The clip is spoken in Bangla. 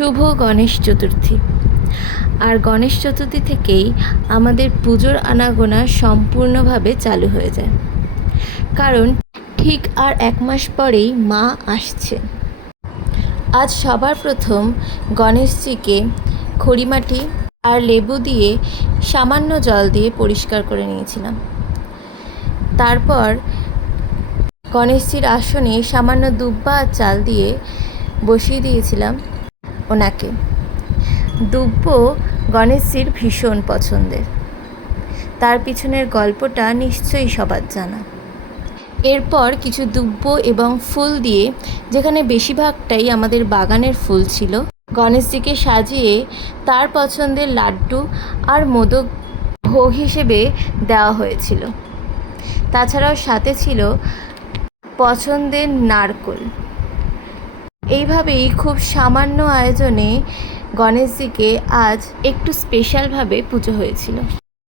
শুভ গণেশ চতুর্থী। আর গণেশ চতুর্থী থেকেই আমাদের পুজোর আনাগোনা সম্পূর্ণভাবে চালু হয়ে যায়, কারণ ঠিক আর 1 মাস পরেই মা আসছে। আজ সবার প্রথম গণেশজিকে খড়িমাটি আর লেবু দিয়ে সামান্য জল দিয়ে পরিষ্কার করে নিয়েছিলাম। তারপর গণেশজির আসনে সামান্য দুব্বা আর চাল দিয়ে বসিয়ে দিয়েছিলাম ওনাকে। দুব্ব গণেশজির ভীষণ পছন্দের, তার পিছনের গল্পটা নিশ্চয়ই সবার জানা। এরপর কিছু দুব্ব এবং ফুল দিয়ে, যেখানে বেশিরভাগটাই আমাদের বাগানের ফুল ছিল, গণেশজিকে সাজিয়ে তার পছন্দের লাড্ডু আর মোদক ভোগ হিসেবে দেওয়া হয়েছিল। তাছাড়াও সাথে ছিল পছন্দের নারকোল। এইভাবেই খুব সামান্য আয়োজনে গণেশজিকে আজ একটু স্পেশালভাবে পুজো হয়েছিল।